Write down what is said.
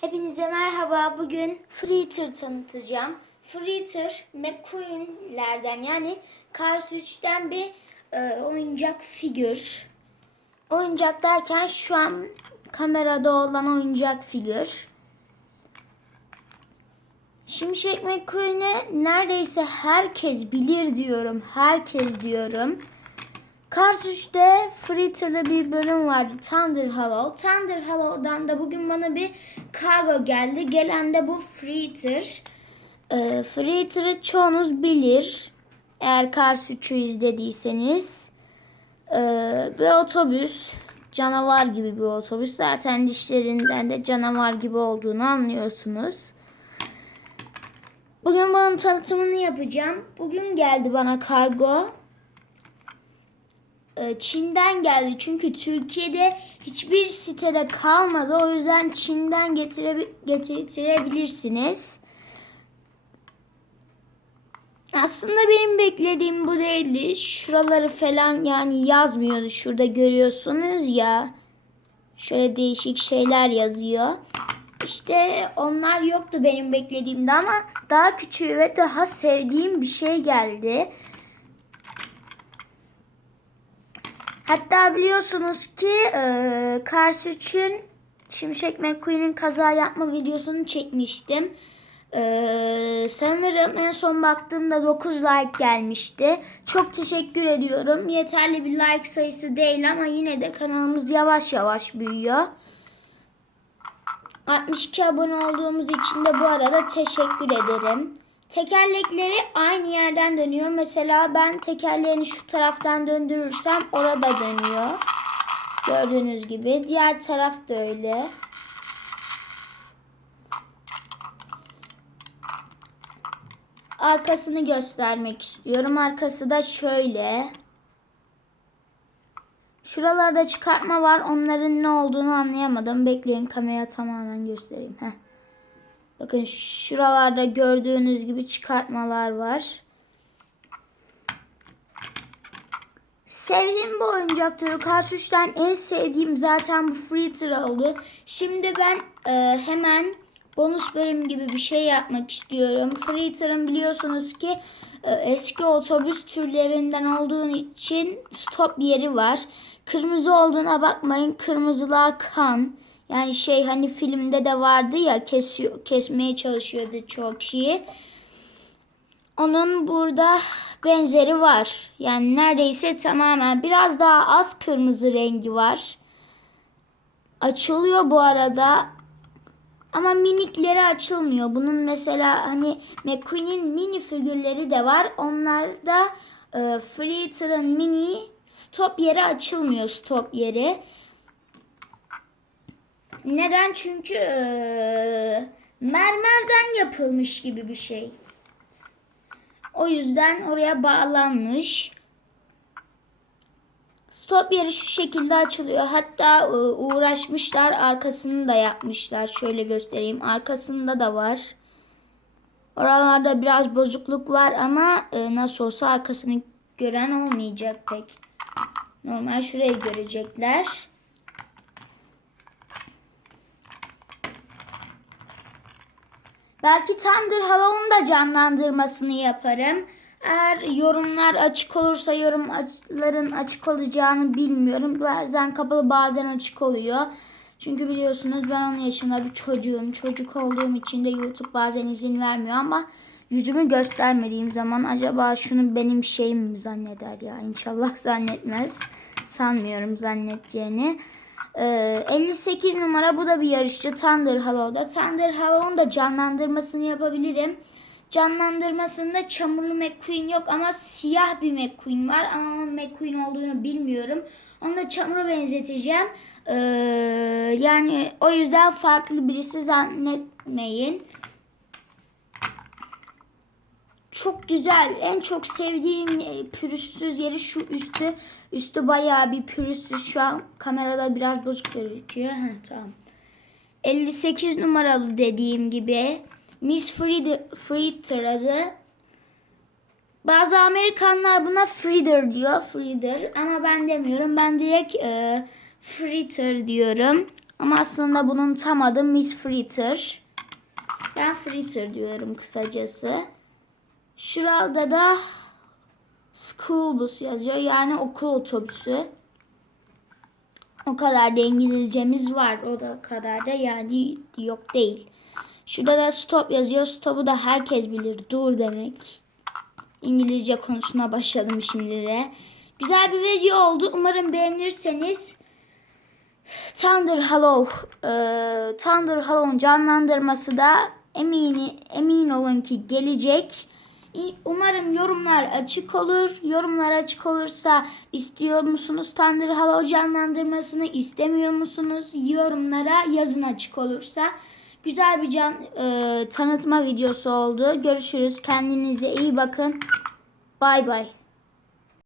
Hepinize merhaba. Bugün Freeter tanıtacağım. Freeter McQueen'lerden yani Cars 3'ten bir e, oyuncak figür. Oyuncak derken şu an kamerada olan oyuncak figür. Şimşek McQueen'i neredeyse herkes bilir diyorum. Herkes diyorum. Cars 3'te Freeter'da bir bölüm vardı. Thunder Hollow. Thunder Hollow'dan da bugün bana bir kargo geldi. Gelen de bu Freeter. Ee, Freeter'ı çoğunuz bilir. Eğer Cars 3'ü izlediyseniz. Ee, bir otobüs. Canavar gibi bir otobüs. Zaten dişlerinden de canavar gibi olduğunu anlıyorsunuz. Bugün bunun tanıtımını yapacağım. Bugün geldi bana kargo. Ee, Çin'den geldi. Çünkü Türkiye'de hiçbir sitede kalmadı. O yüzden Çin'den getirebi- getirebilirsiniz. Aslında benim beklediğim bu değildi. Şuraları falan yani yazmıyordu. Şurada görüyorsunuz ya. Şöyle değişik şeyler yazıyor. İşte onlar yoktu benim beklediğimde ama daha küçüğü ve daha sevdiğim bir şey geldi. Hatta biliyorsunuz ki e, Cars 3'ün Şimşek McQueen'in kaza yapma videosunu çekmiştim. E, sanırım en son baktığımda 9 like gelmişti. Çok teşekkür ediyorum. Yeterli bir like sayısı değil ama yine de kanalımız yavaş yavaş büyüyor. 62 abone olduğumuz için de bu arada teşekkür ederim. Tekerlekleri aynı yerden dönüyor. Mesela ben tekerleğini şu taraftan döndürürsem orada dönüyor. Gördüğünüz gibi. Diğer taraf da öyle. Arkasını göstermek istiyorum. Arkası da şöyle. Şuralarda çıkartma var. Onların ne olduğunu anlayamadım. Bekleyin kameraya tamamen göstereyim. Heh. Bakın şuralarda gördüğünüz gibi çıkartmalar var. Sevdiğim bu oyuncak türü 3'ten en sevdiğim zaten bu Freeter oldu. Şimdi ben e, hemen bonus bölüm gibi bir şey yapmak istiyorum. Freeter'ın biliyorsunuz ki e, eski otobüs türlerinden olduğu için stop yeri var. Kırmızı olduğuna bakmayın. Kırmızılar kan. Yani şey hani filmde de vardı ya kesiyor, kesmeye çalışıyordu çok kişiyi. Onun burada benzeri var. Yani neredeyse tamamen biraz daha az kırmızı rengi var. Açılıyor bu arada. Ama minikleri açılmıyor. Bunun mesela hani McQueen'in mini figürleri de var. Onlarda e, Freeter'ın mini stop yeri açılmıyor stop yeri. Neden? Çünkü e, mermerden yapılmış gibi bir şey. O yüzden oraya bağlanmış. Stop yeri şu şekilde açılıyor. Hatta e, uğraşmışlar arkasını da yapmışlar. Şöyle göstereyim. Arkasında da var. Oralarda biraz bozukluk var ama e, nasıl olsa arkasını gören olmayacak pek. Normal şurayı görecekler. Belki Thunder Hollow'un da canlandırmasını yaparım. Eğer yorumlar açık olursa yorumların açık olacağını bilmiyorum. Bazen kapalı bazen açık oluyor. Çünkü biliyorsunuz ben 10 yaşında bir çocuğum. Çocuk olduğum için de YouTube bazen izin vermiyor ama yüzümü göstermediğim zaman acaba şunu benim şeyim mi zanneder ya? İnşallah zannetmez. Sanmıyorum zannedeceğini. Ee, 58 numara bu da bir yarışçı Thunder Hollow'da. Thunder Hollow'un da canlandırmasını yapabilirim. Canlandırmasında çamurlu McQueen yok ama siyah bir McQueen var. Ama onun McQueen olduğunu bilmiyorum. Onu da çamura benzeteceğim. Ee, yani o yüzden farklı birisi zannetmeyin. Çok güzel. En çok sevdiğim e, pürüzsüz yeri şu üstü. Üstü bayağı bir pürüzsüz. Şu an kamerada biraz bozuk gözüküyor. Heh, tamam. 58 numaralı dediğim gibi. Miss Frieder adı. Bazı Amerikanlar buna Frieder diyor. Frieder. Ama ben demiyorum. Ben direkt e, Fritter diyorum. Ama aslında bunun tam adı Miss Fritter. Ben Fritter diyorum kısacası. Şurada da School bus yazıyor. Yani okul otobüsü. O kadar da İngilizcemiz var. O da kadar da yani yok değil. Şurada da stop yazıyor. Stop'u da herkes bilir. Dur demek. İngilizce konusuna başladım şimdi de. Güzel bir video oldu. Umarım beğenirseniz. Thunder Hollow, e, Thunder Hollow'un canlandırması da emin emin olun ki gelecek. Umarım yorumlar açık olur. Yorumlar açık olursa istiyor musunuz Thunder Hollow canlandırmasını istemiyor musunuz? Yorumlara yazın açık olursa. Güzel bir can e, tanıtma videosu oldu. Görüşürüz. Kendinize iyi bakın. Bay bay.